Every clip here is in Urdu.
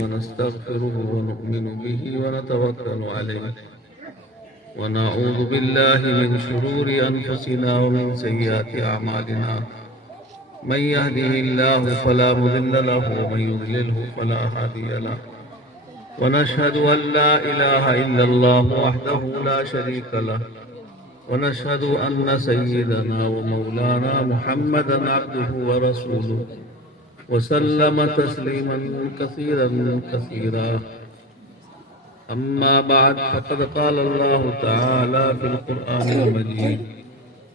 ونستغفره ونؤمن به ونتوكل عليه ونعوذ بالله من شرور أنفسنا ومن سيئات أعمالنا من يهده الله فلا مضل له ومن يضلله فلا هادي له ونشهد أن لا إله إلا الله وحده لا شريك له ونشهد أن سيدنا ومولانا محمدا عبده ورسوله وسلم تسليما كثيرا كثيرا أما بعد فقد قال الله تعالى في القرآن المجيد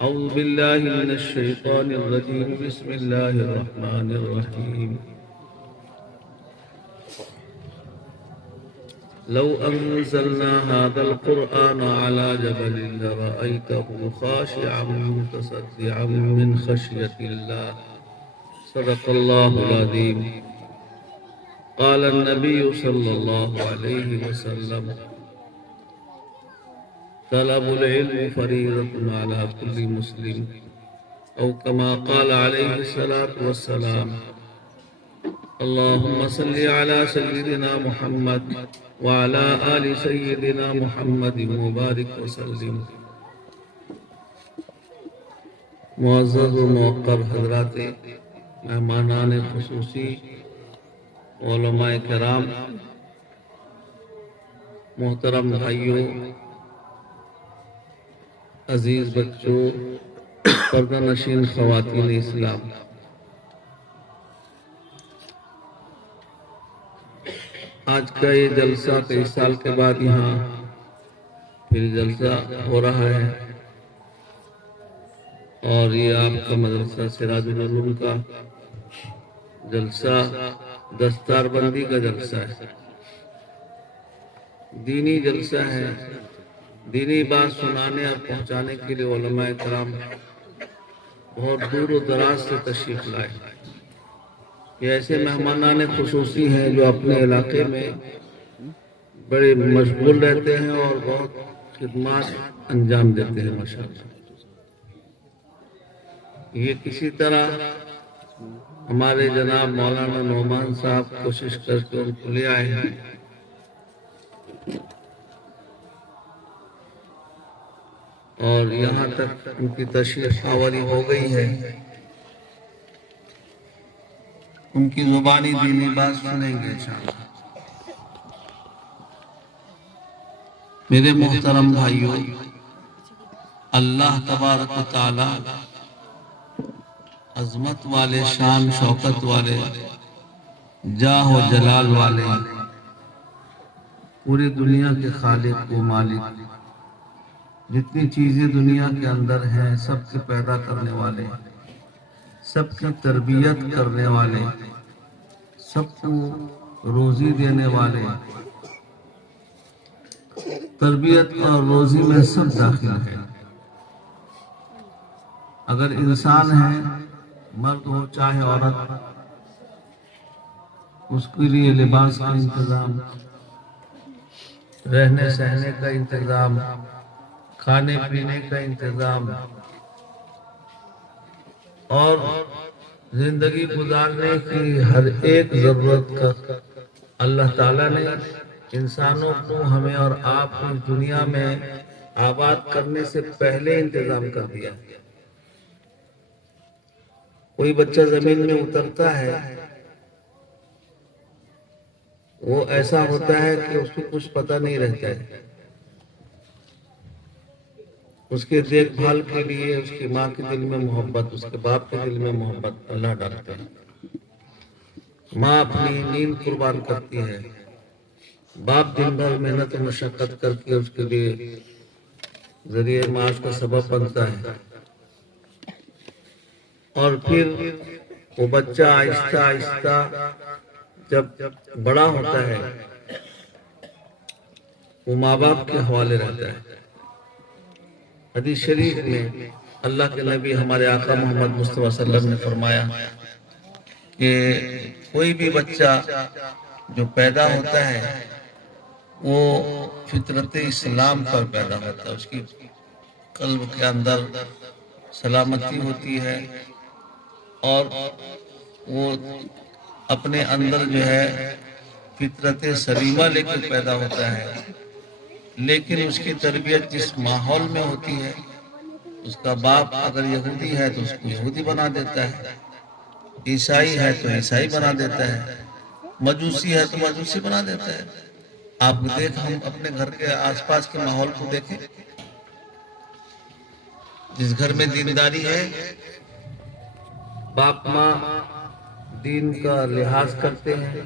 أعوذ بالله من الشيطان الرجيم بسم الله الرحمن الرحيم لو أنزلنا هذا القرآن على جبل لرأيته خاشعا متصدعا من خشية الله صدق الله العظيم قال النبي صلى الله عليه وسلم طلب العلم فريضة على كل مسلم أو كما قال عليه الصلاة والسلام اللهم صل على سيدنا محمد وعلى آل سيدنا محمد مبارك وسلم. معزز و موقر حضرات مہمانان خصوصی، علماء کرام، محترم بھائیوں، عزیز بچوں، پردہ نشین خواتین اسلام، آج کا یہ جلسہ 23 سال کے بعد یہاں پھر جلسہ ہو رہا ہے اور یہ آپ کا مدرسہ سراج العلوم کا جلسہ دستار بندی کا جلسہ ہے، دینی جلسہ ہے، دینی بات سنانے اور پہنچانے کے لیے علماء کرام بہت دور و دراز سے تشریف لائے. یہ ایسے مہمانان خصوصی ہیں جو اپنے علاقے میں بڑے مشغول رہتے ہیں اور بہت خدمات انجام دیتے ہیں. ماشاءاللہ یہ کسی طرح ہمارے جناب مولانا نعمان صاحب کوشش کر کے ان کو لے آئے ہیں اور یہاں تک ان کی تشریف آوری ہو گئی ہے. ان کی زبانی دینی بات سنیں گے انشاءاللہ. میرے محترم بھائیوں، اللہ تبارک و تعالی عظمت والے، شان شوکت والے، جاہ و جلال والے، پوری دنیا کے خالق و مالک، جتنی چیزیں دنیا کے اندر ہیں سب کے پیدا کرنے والے، سب کی تربیت کرنے والے، سب کو روزی دینے والے، تربیت اور روزی میں سب داخل ہے. اگر انسان ہے، مرد ہو چاہے عورت، اس کے لیے لباس کا انتظام، رہنے سہنے کا انتظام، کھانے پینے کا انتظام اور زندگی گزارنے کی ہر ایک ضرورت کا اللہ تعالیٰ نے انسانوں کو، ہمیں اور آپ کو دنیا میں آباد کرنے سے پہلے انتظام کر دیا. کوئی بچہ زمین میں اترتا ہے، وہ ایسا ہوتا ہے کہ اس کو کچھ پتہ نہیں رہتا ہے. اس کے دیکھ بھال کے لیے اس کی ماں کے دل میں محبت، اس کے باپ کے دل میں محبت اللہ ڈالتا ہے. ماں اپنی نیند قربان کرتی ہے، باپ دن بھر محنت و مشقت کر کے اس کے لیے ذریعہ معاش کا سبب بنتا ہے. اور پھر وہ بچہ آہستہ آہستہ جب بڑا ہوتا ہے وہ ماں باپ کے حوالے رہتا ہے. حدیث شریف میں اللہ کے نبی ہمارے آقا محمد مصطفیٰ صلی اللہ علیہ وسلم نے فرمایا کہ کوئی بھی بچہ جو پیدا ہوتا ہے وہ فطرت اسلام پر پیدا ہوتا ہے. اس کی قلب کے اندر سلامتی ہوتی ہے اور وہ اپنے اندر جو ہے فطرت سلیمہ لے کے پیدا ہوتا ہے، لیکن اس کی تربیت جس ماحول میں ہوتی ہے، اس کا باپ اگر یہودی ہے تو اس کو یہودی بنا دیتا ہے، عیسائی ہے تو عیسائی بنا دیتا ہے، مجوسی ہے تو مجوسی بنا دیتا ہے۔ آپ ہم اپنے گھر کے آس پاس کے ماحول کو دیکھیں، جس گھر میں دینداری ہے، باپ ماں دین کا لحاظ کرتے ہیں،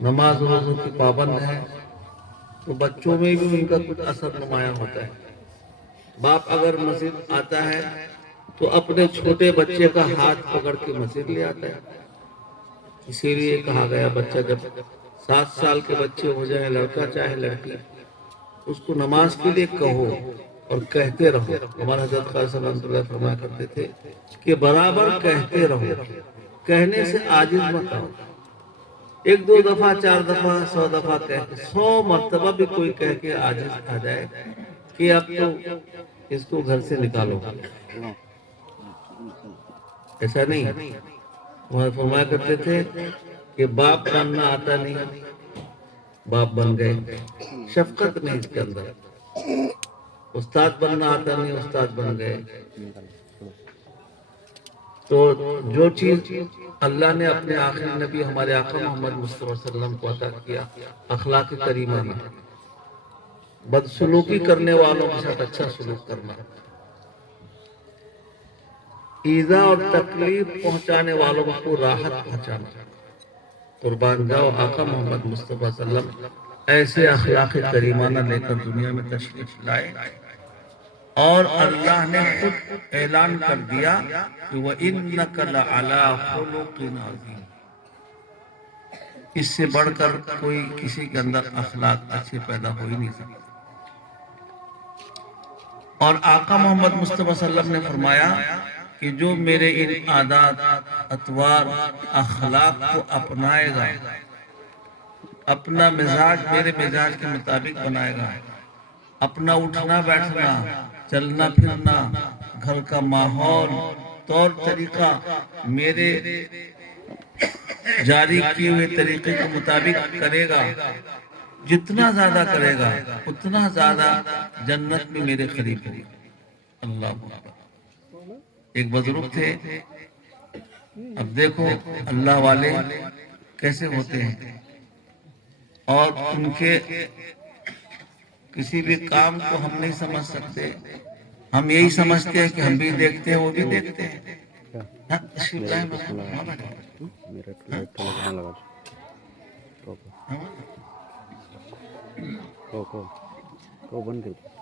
نماز روزوں کی پابند ہے، تو بچوں میں بھی ان کا کچھ اثر نمایاں ہوتا ہے۔ باپ اگر مسجد آتا ہے تو اپنے چھوٹے بچے کا ہاتھ پکڑ کے مسجد لے آتا ہے۔ اسی لیے کہا گیا بچہ جب 7 سال کے بچے ہو جائیں، لڑکا چاہے لڑکی، اس کو نماز کے لیے کہو اور کہتے رہو۔ ہمارے حضرت خواجہ صاحب رحمۃ اللہ فرمایا کرتے تھے کہ برابر کہتے رہو، کہنے سے عاجز مت آؤ۔ 1 2 دفعہ 4 دفعہ 100 دفعہ کہہ کے 100 مرتبہ بھی کوئی کہہ کے عاجز آ جائے کہ اب تو اس کو گھر سے نکالو، ایسا نہیں۔ وہ فرمایا کرتے تھے کہ باپ بننا آتا نہیں، باپ بن گئے، شفقت نہیں اس کے اندر۔ استاد بننا آتا نہیں، استاد بن گئے۔ تو جو چیز اللہ نے اپنے آخری نبی ہمارے آقا محمد مصطفیٰ صلی اللہ علیہ وسلم کو عطا کیا، اخلاق کریمہ میں بدسلوکی کرنے والوں کے ساتھ اچھا سلوک کرنا، ایذا اور تکلیف پہنچانے والوں کو راحت پہنچانا۔ قربان جاؤ آقا محمد مصطفیٰ صلی اللہ علیہ وسلم ایسے اخلاق کریمانہ لے کر دنیا میں تشریف لائے، اور اللہ نے خود اعلان کر دیا کہ وَإِنَّكَ لَعَلَىٰ خُلُقٍ عَظِيمٍ۔ اس سے بڑھ کر کوئی کسی کے اندر اخلاق اچھے پیدا ہو ہی نہیں سکتے۔ اور آقا محمد مصطفیٰ صلی اللہ علیہ وسلم نے فرمایا کہ جو میرے ان عادات، اطوار، اخلاق کو اپنائے گا، اپنا مزاج میرے مزاج کے مطابق بنائے گا، اپنا اٹھنا بیٹھنا، چلنا پھرنا، گھر کا ماحول، طور طریقہ میرے جاری کیے ہوئے طریقے کے مطابق کرے گا، جتنا زیادہ کرے گا اتنا زیادہ جنت میں میرے قریب ہوگا۔ اللہ اکبر۔ ایک بزرگ تھے، اب دیکھو اللہ والے کیسے ہوتے ہیں، اور ان کے کسی بھی کام کو ہم نہیں سمجھ سکتے، ہم یہی سمجھتے ہیں کہ ہم بھی دیکھتے ہیں وہ بھی دیکھتے ہیں۔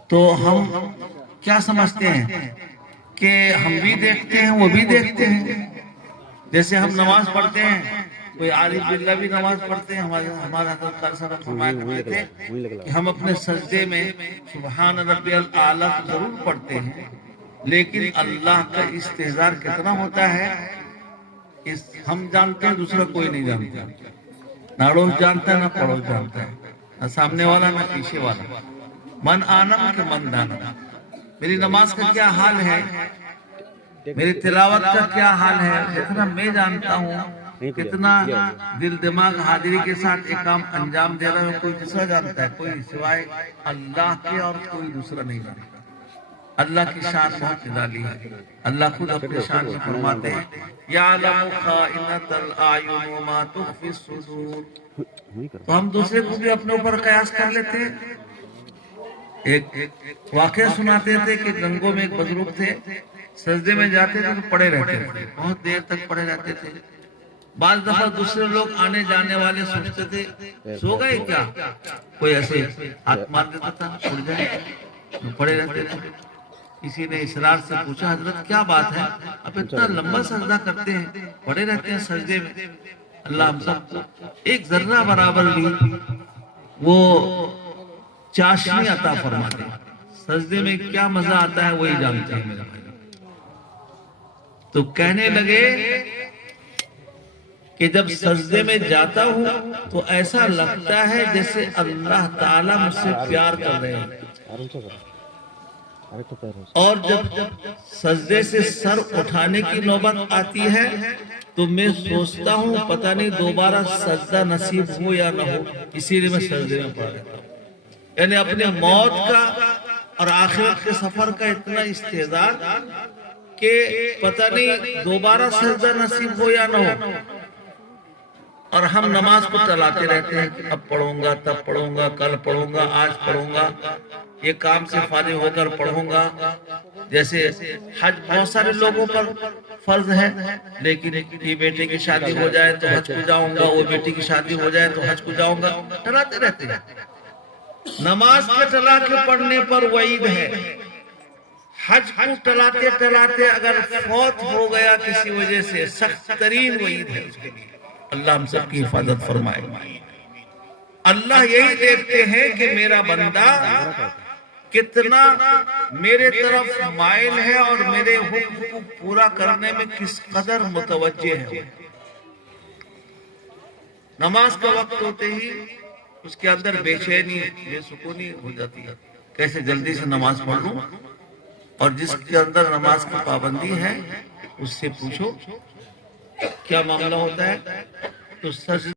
تو ہم کیا سمجھتے ہیں کہ ہم بھی دیکھتے ہیں وہ بھی دیکھتے ہیں۔ جیسے ہم نماز پڑھتے ہیں، کوئی عارف باللہ بھی نماز پڑھتے ہیں، ہمارا حضرت خواجہ صاحب فرمایا کرتے تھے کہ ہم اپنے سجدے میں سبحان ربی الاعلیٰ ضرور پڑھتے ہیں، لیکن اللہ کا استحضار کتنا ہوتا ہے ہم جانتے ہیں، دوسرا کوئی نہیں جانتا۔ نہ اڑوس جانتا ہے، نہ پڑوس جانتا ہے، نہ سامنے والا نہ پیچھے والا۔ من آنم کے من دانا۔ میری نماز کا کیا حال ہے، میری تلاوت کا کیا حال ہے، جتنا میں جانتا ہوں، کتنا دل دماغ حاضری کے ساتھ ایک کام انجام دے رہا ہے، کوئی دوسرا جانتا ہے، کوئی سوائے اللہ کے اور کوئی دوسرا نہیں جانتا۔ اللہ کی شان بہت نرالی ہے۔ اللہ خود اپنے شان میں فرماتے ہیں یعلم خائنۃ الاعین وما تخفی الصدور۔ تو ہم دوسرے کو بھی اپنے اوپر قیاس کر لیتے ہیں۔ ایک واقعہ سناتے تھے کہ گنگوں میں ایک بزرگ تھے، سجدے میں جاتے تھے تو پڑے رہتے تھے، بہت دیر تک پڑے رہتے تھے۔ بعض دفعہ دوسرے لوگ آنے جانے والے سوچتے تھے سو گئے کیا، کوئی ایسے ہاتھ مار دیتا تھا اڑ جائے، پڑے رہتے تھے۔ کسی نے اسرار سے پوچھا حضرت کیا بات ہے، اب اتنا لمبا سجدہ کرتے ہیں، پڑے رہتے ہیں سجدے میں۔ اللہ ہم سب کو ایک ذرہ برابر بھی وہ چاشنی عطا فرماتے ہیں، سجدے میں کیا مزہ آتا ہے وہی جانتے ہیں میرا بھائی۔ تو کہنے لگے کہ جب سجدے میں جاتا ہوں تو ایسا لگتا ہے جیسے اللہ تعالیٰ مجھ سے پیار کر رہے ہیں، اور جب سجدے سے سر اٹھانے کی نوبت آتی ہے تو میں سوچتا ہوں پتہ نہیں دوبارہ سجدہ نصیب ہو یا نہ ہو، اسی لیے میں سجدے میں پڑ رہتا ہوں۔ یعنی اپنے موت کا اور آخرت کے سفر کا اتنا استعداد کہ پتہ نہیں دوبارہ سجدہ نصیب ہو یا نہ ہو، اور ہم نماز کو چلاتے رہتے ہیں، اب پڑھوں گا، تب پڑھوں گا، کل پڑھوں گا، آج پڑھوں گا، یہ کام سے فارغ ہو کر پڑھوں گا۔ جیسے حج بہت سارے لوگوں پر فرض ہے، لیکن یہ بیٹے کی شادی ہو جائے تو حج کو جاؤں گا، وہ بیٹی کی شادی ہو جائے تو حج کو جاؤں گا، چلاتے رہتے ہیں۔ نماز کے ٹلا کے پڑھنے پر وعید ہے، حج کو ٹلاتے ٹلاتے اگر فوت ہو گیا کسی وجہ سے سخت ترین وعید ہے اس کے لیے۔ اللہ ہم سب کی حفاظت فرمائے۔ اللہ یہی دیکھتے ہیں کہ میرا بندہ کتنا میرے طرف مائل ہے اور میرے حکم کو پورا کرنے میں کس قدر متوجہ ہے۔ نماز کا وقت ہوتے ہی اس کے اندر بے چینی، بے سکونی ہو جاتی ہے، کیسے جلدی سے نماز پڑھ لوں۔ اور جس کے اندر نماز کی پابندی ہے اس سے پوچھو کیا معاملہ ہوتا ہے، تو سجدہ